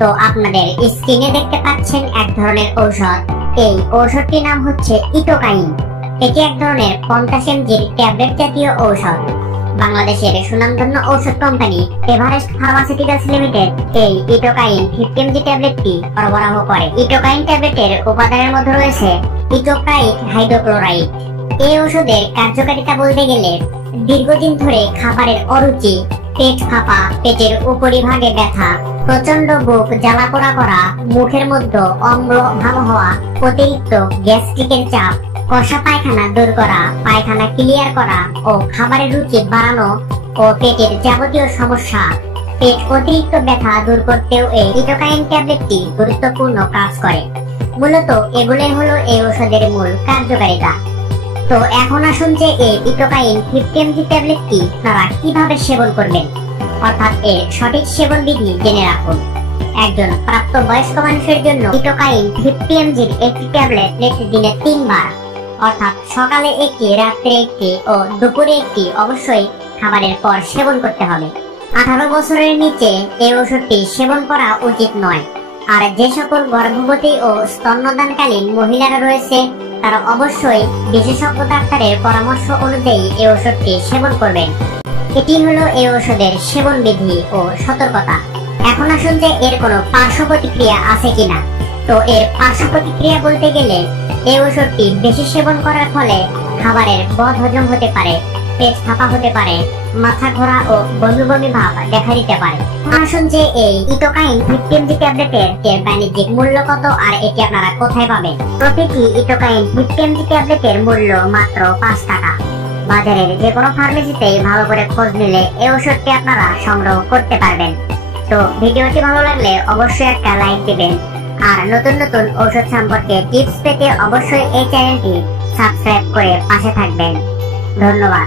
তো আপনাদের স্ক্রিনে দেখতে পাচ্ছেন এক ধরনের ঔষধ। এই ঔষধটির নাম হচ্ছে ইটোকাইন। এটি এক ধরনের 50 mg ট্যাবলেট জাতীয় ঔষধ। বাংলাদেশের সুনামধন্য ঔষধ কোম্পানি এভারেস্ট ফার্মাসিউটিক্যালস লিমিটেড এই ইটোকাইন 50 mg ট্যাবলেটটি সরবরাহ করে। ইটোকাইন ট্যাবলেটের উপাদানের মধ্যে রয়েছে ইটোপ্রাইট হাইড্রোক্লোরাইড। এই ঔষধের কার্যকারিতা বলতে গেলে দীর্ঘদিন ধরে খাবারের অরুচি, পেট ফাঁপা, পেটের উপরিভাগে ব্যথা, প্রচন্ড বুক জ্বালাপোড়া করা, মুখের মধ্যে অম্ল ভাব হওয়া, অতিরিক্ত গ্যাস্ট্রিকের চাপ, কষা পায়খানা দূর করা, পায়খানা ক্লিয়ার করা ও খাবারের রুচি বাড়ানো ও পেটের যাবতীয় সমস্যা, পেট অতিরিক্ত ব্যথা দূর করতেও এই ইটোকাইন ট্যাবলেটটি গুরুত্বপূর্ণ কাজ করে। মূলত এগুলোই হলো এই ঔষধের মূল কার্যকারিতা। তো এখন আসুন যে এই ইটোকাইন 50 mg ট্যাবলেটটি আপনারা কিভাবে সেবন করবেন, অর্থাৎ এর সঠিক সেবন বিধি জেনে রাখুন। একজন প্রাপ্তবয়স্ক মানুষের জন্য ইটোকাইন 50 mg একটি ট্যাবলেট দিনে 3 বার, অর্থাৎ সকালে একটি, রাত্রে একটি ও দুপুরে একটি অবশ্যই খাবারের পর সেবন করতে হবে। 18 বছরের নিচে এই ওষুধটি সেবন করা উচিত নয়। আর যে সকল গর্ভবতী ও স্তন্যদানকালীন মহিলারা রয়েছে তারা অবশ্যই বিশেষজ্ঞ ডাক্তারের পরামর্শ অনুযায়ী এই ওষুধটি সেবন করবেন। এটি হলো এই ওষুধের সেবন বিধি ও সতর্কতা। এখন আসুন যে এর কোনো পার্শ্ব প্রতিক্রিয়া আছে কিনা। তো এর পার্শ্ব প্রতিক্রিয়া বলতে গেলে এই ওষুধটি বেশি সেবন করার ফলে খাবারের বদহজম হতে পারে, পেট ফাঁপা হতে পারে, মাথা ঘোরা ও বমি বমি ভাব দেখা দিতে পারে। আসুন যে এই ইটোকাইন 50 mg ট্যাবলেটের বাণিজ্যিক মূল্য কত আর এটি আপনারা কোথায় পাবেন। প্রতিটি ইটোকাইন 50 mg ট্যাবলেটের মূল্য মাত্র 5 টাকা। বাজারের যে কোনো ফার্মেসিতে ভালো করে খোঁজ নিলে এই ওষুধটি আপনারা সংগ্রহ করতে পারবেন। তো ভিডিওটি ভালো লাগলে অবশ্যই একটা লাইক দিবেন। আর নতুন নতুন ঔষধ সম্পর্কে টিপস পেতে অবশ্যই এই চ্যানেলটি সাবস্ক্রাইব করে পাশে থাকবেন। ধন্যবাদ।